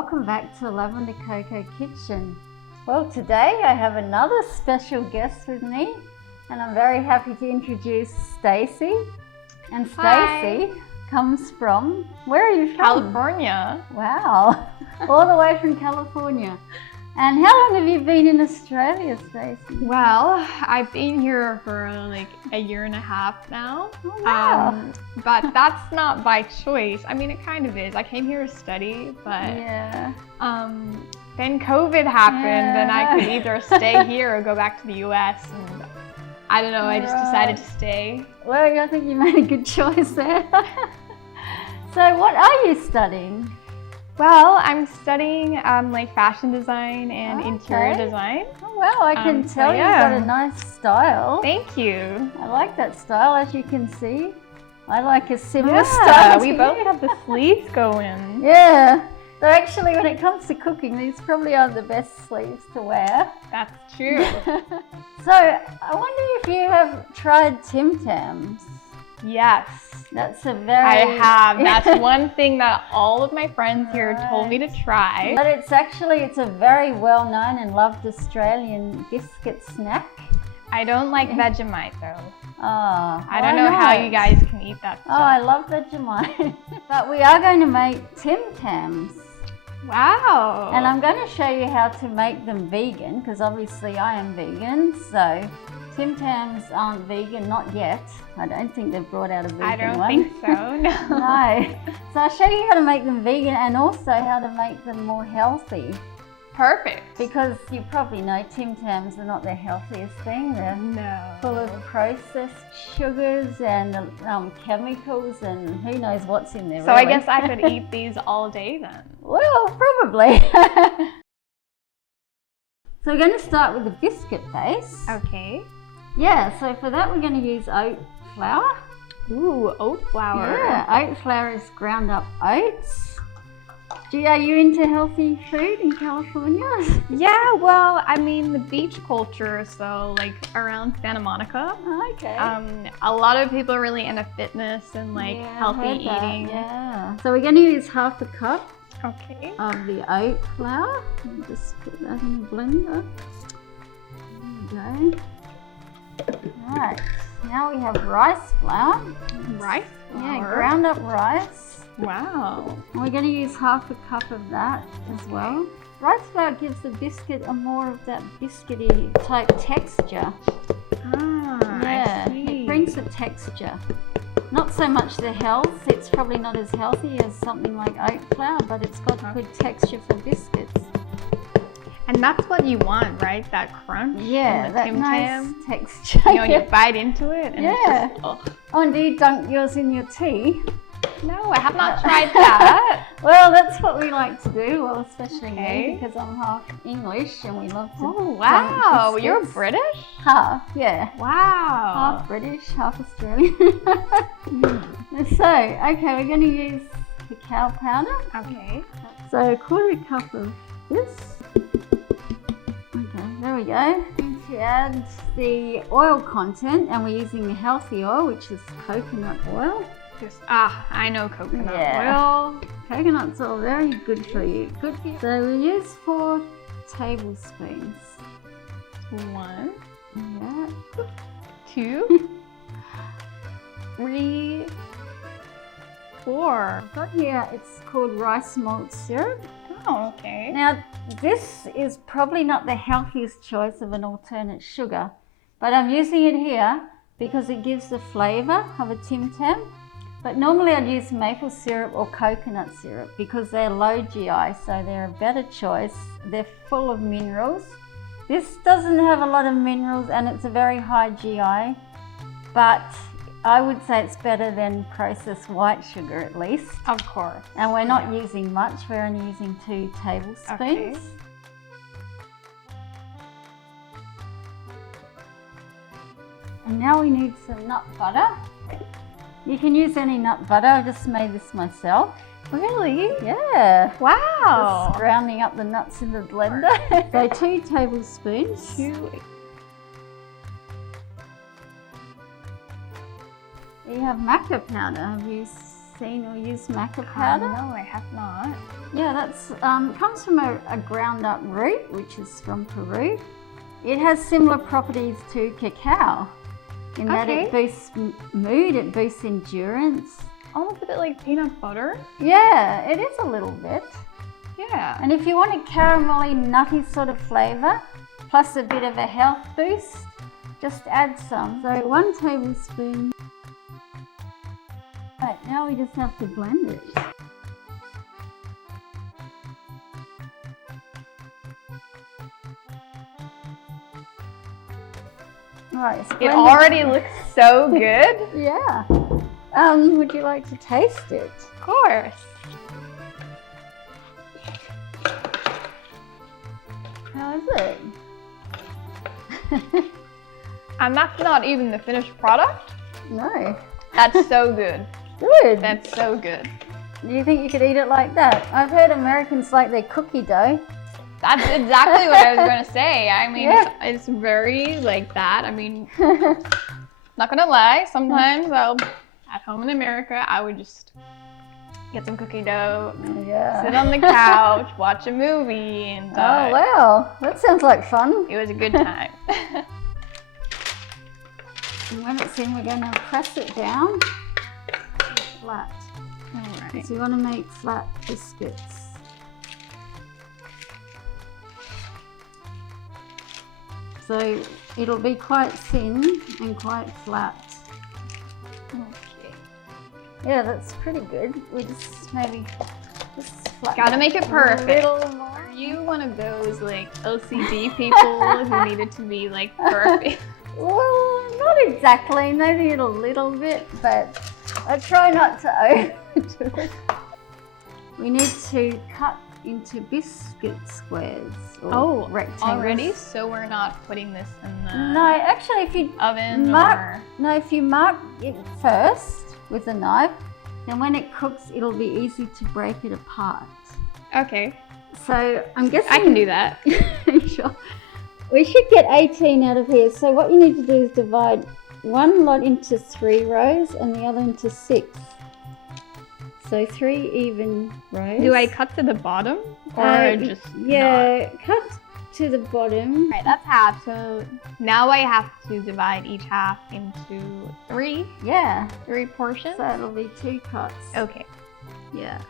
welcome back to Lavender Coco Kitchen. Well, today I have another special guest with me, and I'm very happy to introduce Stacy. And Stacy comes from, where are you from? California. Wow, all the way from California. And how long have you been in Australia, Stacy? Well, I've been here for like a year and a half now. Oh, wow. But that's not by choice. I mean, it kind of is. I came here to study, but yeah. Then COVID happened, and I could either stay here or go back to the US. And I don't know. I just decided to stay. Well, I think you made a good choice there. So, what are you studying? Well, I'm studying like fashion design and interior design. Oh, wow, I can tell you've got a nice style. Thank you. I like that style, as you can see. I like a similar style. We both have the sleeves going. Yeah. So actually, when it comes to cooking, these probably aren't the best sleeves to wear. That's true. So, I wonder if you have tried Tams. Yes. That's a very... I have. That's one thing that all of my friends here told me to try. But it's a very well-known and loved Australian biscuit snack. I don't like Vegemite though. Oh, I don't know how you guys can eat that stuff. Oh, I love Vegemite. But we are going to make Tams. Wow. And I'm going to show you how to make them vegan, because obviously I am vegan, so Tams aren't vegan, not yet. I don't think they've brought out a vegan one. I don't think so, no. No. So I'll show you how to make them vegan and also how to make them more healthy. Perfect. Because you probably know Tams are not the healthiest thing. They're full of processed sugars and chemicals and who knows what's in there. So really. I guess I could eat these all day then. Well, probably. So we're going to start with the biscuit base. Okay. Yeah, so for that we're going to use oat flour. Ooh, oat flour. Yeah, oat flour is ground up oats. Are you into healthy food in California? Yeah, well, I mean the beach culture, so like around Santa Monica. Okay. A lot of people are really into fitness and like healthy eating. Yeah. So we're going to use half a cup of the oat flour. And just put that in the blender. There we go. Right. Now we have rice flour. Rice flour? Yeah, ground up rice. Wow. And we're going to use half a cup of that as well. Rice flour gives the biscuit a more of that biscuity type texture. I see. It brings the texture. Not so much the health. It's probably not as healthy as something like oat flour, but it's got good texture for biscuits. And that's what you want, right? That crunch. Yeah, that nice texture. You know, when you bite into it. And it's just, Oh, and do you dunk yours in your tea? No, I have not tried that. Well, that's what we like to do, well, especially me, because I'm half English and we love to wow, you're British? Half, yeah. Wow. Half British, half Australian. So, okay, we're going to use cacao powder. Okay. So, a quarter cup of this. Okay, there we go. Going to add the oil content, and we're using the healthy oil, which is coconut oil. I know coconut oil. Coconut's all very good for you. Good for you. So we use 4 tablespoons. 1, Yeah. 2, 3, 4. I've got here, it's called rice malt syrup. Oh, okay. Now, this is probably not the healthiest choice of an alternate sugar, but I'm using it here because it gives the flavor of a Tim Tam. But normally I'd use maple syrup or coconut syrup because they're low GI, so they're a better choice. They're full of minerals. This doesn't have a lot of minerals and it's a very high GI, but I would say it's better than processed white sugar at least. Of course. And we're not using much, we're only using 2 tablespoons. Okay. And now we need some nut butter. You can use any nut butter, I just made this myself. Really? Yeah. Wow. Just grounding up the nuts in the blender. So 2 tablespoons. You have maca powder. Have you seen or used maca powder? No, I have not. Yeah, that's comes from a ground up root, which is from Peru. It has similar properties to cacao in that it boosts mood, it boosts endurance. Almost a bit like peanut butter. Yeah, it is a little bit. Yeah. And if you want a caramelly, nutty sort of flavour, plus a bit of a health boost, just add some. So 1 tablespoon. Right, now we just have to blend it. Right, it already looks so good. Yeah. Would you like to taste it? Of course. How is it? And that's not even the finished product? No. That's so good. Good. That's so good. Do you think you could eat it like that? I've heard Americans like their cookie dough. That's exactly what I was going to say. I mean, it's very like that. I mean, not going to lie, sometimes at home in America, I would just get some cookie dough, sit on the couch, watch a movie, and oh wow, that sounds like fun. It was a good time. And when it's in, we're going to press it down flat. All right. Because we want to make flat biscuits. So it'll be quite thin and quite flat. Okay. Yeah, that's pretty good. We just maybe flatten. Gotta make it perfect. A little more. Are you one of those like OCD people who need it to be like perfect? Well, not exactly. Maybe a little bit, but I try not to overdo it. We need to cut into biscuit squares or rectangles. Already? So we're not putting this in the No, actually, if you oven if you mark it first with a knife, then when it cooks, it'll be easy to break it apart. Okay. So I'm guessing I can do that. Sure. We should get 18 out of here. So what you need to do is divide one lot into 3 rows and the other into 6. So 3 even rows. Do I cut to the bottom or just cut to the bottom. Right, that's half. So now I have to divide each half into 3. Yeah. 3 portions. So it'll be 2 cuts. Okay. Yeah.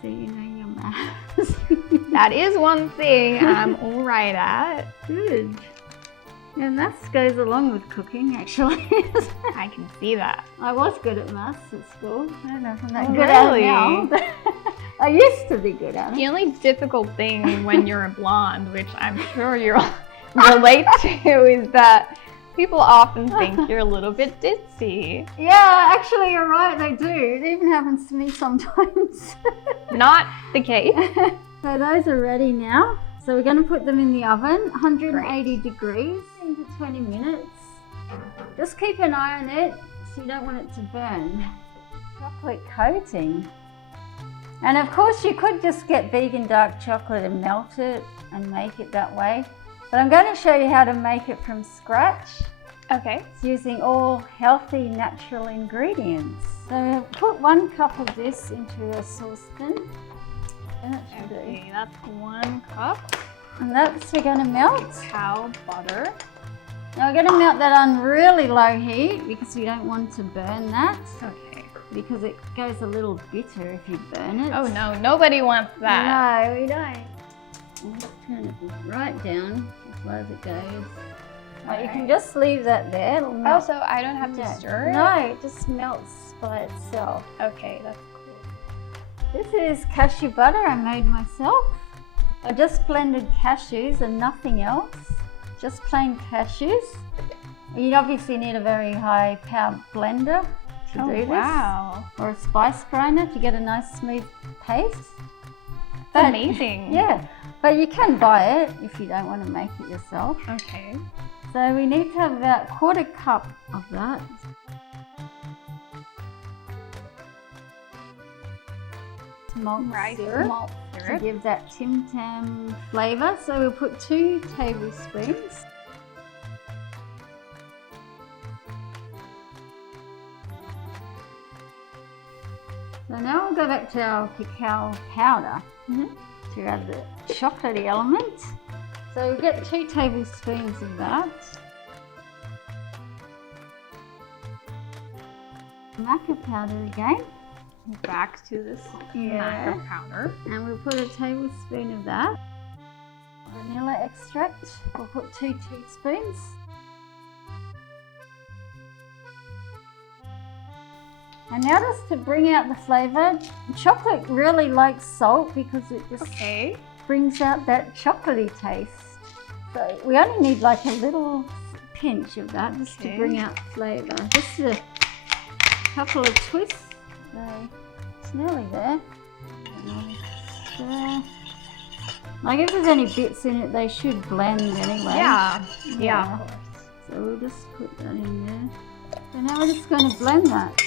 So you know your maths. That is one thing I'm all right at. Good. And maths goes along with cooking, actually. I can see that. I was good at maths at school. I don't know if I'm that good really? at it now. I used to be good at it. The only difficult thing when you're a blonde, which I'm sure you'll relate to, is that people often think you're a little bit ditzy. Yeah, actually you're right, they do. It even happens to me sometimes. Not the case. So those are ready now. So we're going to put them in the oven, 180 degrees, into 20 minutes. Just keep an eye on it so you don't want it to burn. Chocolate coating. And of course you could just get vegan dark chocolate and melt it and make it that way. But I'm going to show you how to make it from scratch. Okay. It's using all healthy natural ingredients. So put 1 cup of this into a saucepan. Okay, that's 1 cup. And that's we're going to melt. Cacao butter. Now we're going to melt that on really low heat because we don't want to burn that. Okay. Because it goes a little bitter if you burn it. Oh no, nobody wants that. No, we don't. I'll just turn it right down as far as it goes. Right, you can just leave that there. It'll melt. Also, I don't have to stir it? No, it just melts by itself. Okay, that's cool. This is cashew butter I made myself. I just blended cashews and nothing else. Just plain cashews. You'd obviously need a very high power blender to do this. Wow. Or a spice grinder to get a nice smooth paste. That's amazing. Yeah, but you can buy it if you don't want to make it yourself. Okay. So we need to have about 1/4 cup of that. Malt syrup. Malt To syrup. give that Tim Tam flavour. So we'll put 2 tablespoons. So now we'll go back to our cacao powder to add the chocolatey element. So we'll get 2 tablespoons of that. Maca powder again. Back to this maca powder. And we'll put a tablespoon of that. Vanilla extract, we'll put 2 teaspoons. And now just to bring out the flavour, chocolate really likes salt because it just brings out that chocolatey taste. So we only need like a little pinch of that just to bring out flavour. Just a couple of twists. So it's nearly there. Like if there's any bits in it, they should blend anyway. Yeah. So we'll just put that in there. So now we're just going to blend that.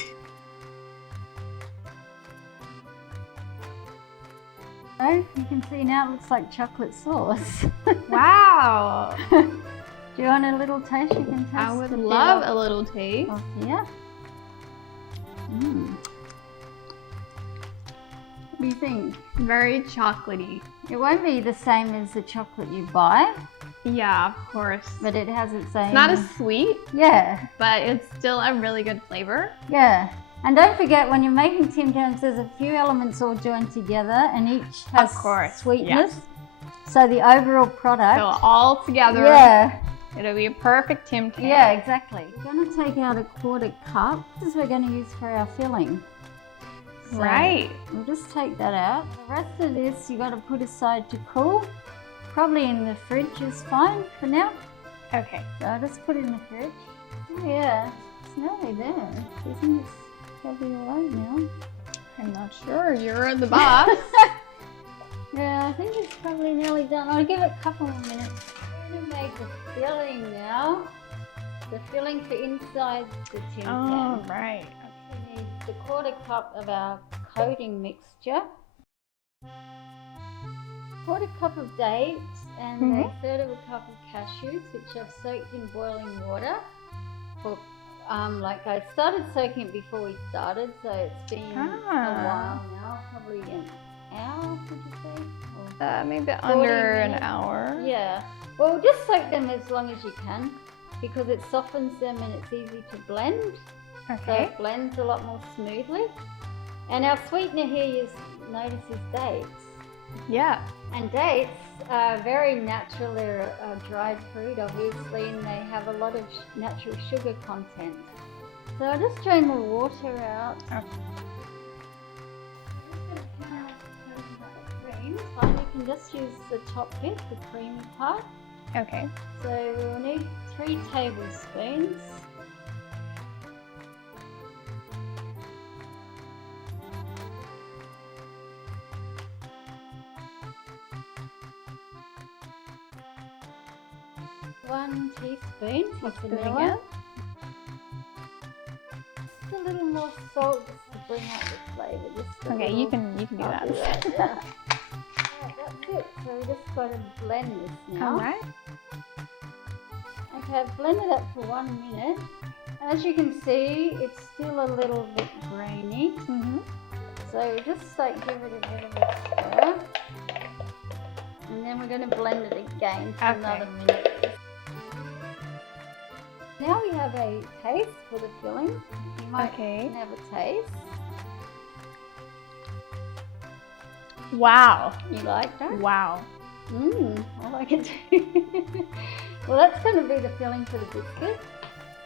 So you can see now it looks like chocolate sauce. Wow. Do you want a little taste? You can taste. I would love a little taste. Yeah. What do you think? Very chocolatey. It won't be the same as the chocolate you buy. Yeah, of course. But it has its own. It's not as sweet. Yeah. But it's still a really good flavor. Yeah. And don't forget, when you're making Tim Tams, there's a few elements all joined together and each has sweetness. Yes. So the overall product. So all together. Yeah. It'll be a perfect Tim Tam. Yeah, exactly. We're going to take out a 1/4 cup. This is what we're going to use for our filling. So right. We'll just take that out. The rest of this you got to put aside to cool. Probably in the fridge is fine for now. Okay. So I'll just put it in the fridge. Oh yeah, it's nearly there. Do you think it's probably alright now? I'm not sure. You're the boss. Yeah, I think it's probably nearly done. I'll give it a couple more minutes. I'm going to make the filling now. The filling for inside the Tim Tam. Oh, right. We need the 1/4 cup of our coating mixture, 1/4 cup of dates, and a 1/3 cup of cashews, which I've soaked in boiling water. For like I started soaking it before we started, so it's been a while now, probably an hour, would you say? Maybe under an hour. Yeah. Well, just soak them as long as you can because it softens them and it's easy to blend. Okay. So it blends a lot more smoothly. And our sweetener here, you notice, is dates. Yeah. And dates are very natural. They're a dried fruit, obviously, and they have a lot of natural sugar content. So I'll just drain the water out. Okay. Fine, you can just use the top bit, the creamy part. Okay. So we'll need 3 tablespoons. One teaspoon of vanilla. Just a little more salt just to bring out the flavour. Okay, you can do that. Yeah. Alright, that's it. So we just got to blend this now. Alright. Okay, I've blended that for 1 minute. As you can see, it's still a little bit grainy. So just like give it a bit of a stir. And then we're going to blend it again for another minute. Now we have a taste for the filling. You might have a taste. Wow. You like that? Wow. I like it too. Well, that's going to be the filling for the biscuit.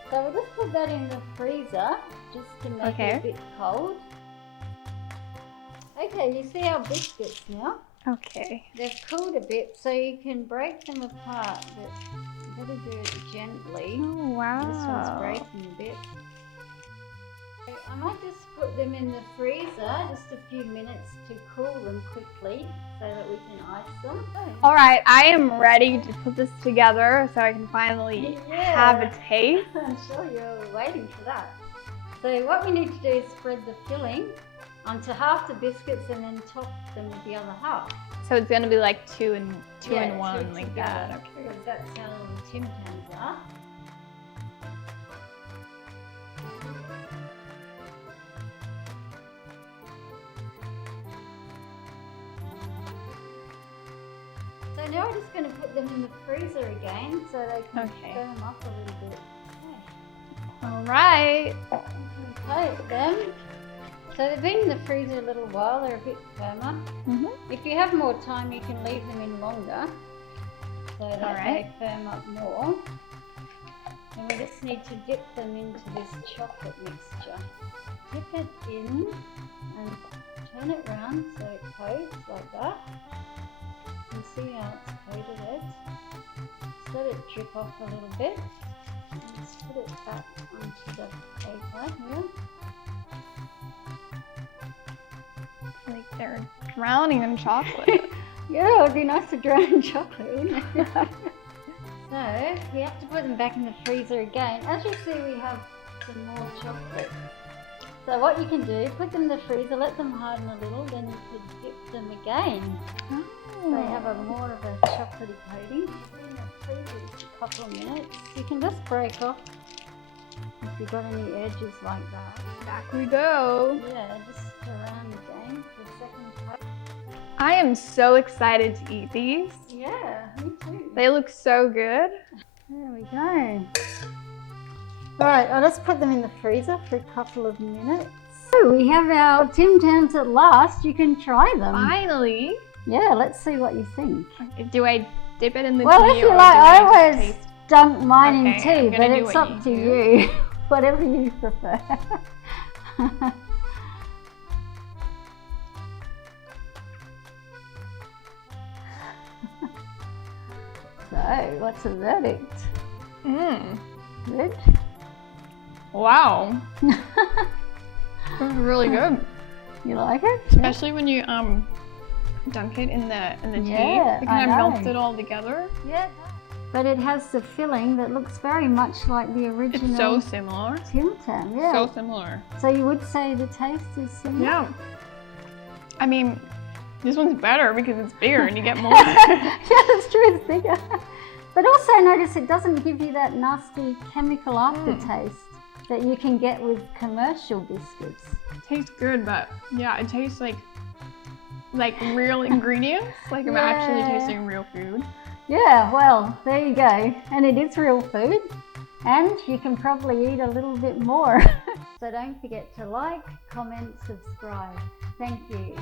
So we'll just put that in the freezer just to make it a bit cold. Okay, you see our biscuits now? Okay. They've cooled a bit, so you can break them apart, but you better do it gently. Oh, wow. This one's breaking a bit. So I might just put them in the freezer just a few minutes to cool them quickly so that we can ice them. All right, I am ready to put this together so I can finally have a taste. I'm sure you're waiting for that. So what we need to do is spread the filling onto half the biscuits and then top them with the other half. So it's gonna be like two in one, like together, that. Okay. Because that's how the Tim Tams are. So now we're just going to put them in the freezer again so they can Okay. firm up a little bit. All right. Okay, them. So they've been in the freezer a little while, they're a bit firmer. If you have more time, you can leave them in longer so that they firm up more. And we just need to dip them into this chocolate mixture. Dip it in and turn it round so it coats like that. You can see how it's coated it. Just let it drip off a little bit. And just put it back onto the paper here. Like they're drowning in chocolate. Yeah, it would be nice to drown in chocolate, wouldn't it? So, we have to put them back in the freezer again. As you see, we have some more chocolate. So what you can do, put them in the freezer, let them harden a little, then you could dip them again. So they have a more of a chocolatey coating. In the freezer a couple of minutes. You can just break off if you've got any edges like that. Back we go. Yeah, just around again for a second coat. I am so excited to eat these. Yeah, me too. They look so good. There we go. Alright, I'll just put them in the freezer for a couple of minutes. So we have our Tim Tams at last. You can try them. Finally. Yeah, let's see what you think. Do I dip it in the tea? Well, if you or like, do I just always taste? dunk mine in Okay, tea, I'm but gonna do it's what up to you you. Whatever you prefer. So, what's the verdict? Good? Wow. It was really good. You like it? Especially when you dunk it in the tea. Yeah, It I kind of know. melts it all together. Yeah. But it has the filling that looks very much like the original It's so similar. Tim Tam. Yeah. So similar. So you would say the taste is similar? Yeah. I mean, this one's better because it's bigger and you get more. Yeah, that's true, it's bigger. But also notice it doesn't give you that nasty chemical aftertaste that you can get with commercial biscuits. It tastes good, but yeah, it tastes like real ingredients. Like I'm actually tasting real food. Yeah, well, there you go. And it is real food. And you can probably eat a little bit more. So don't forget to like, comment, subscribe. Thank you.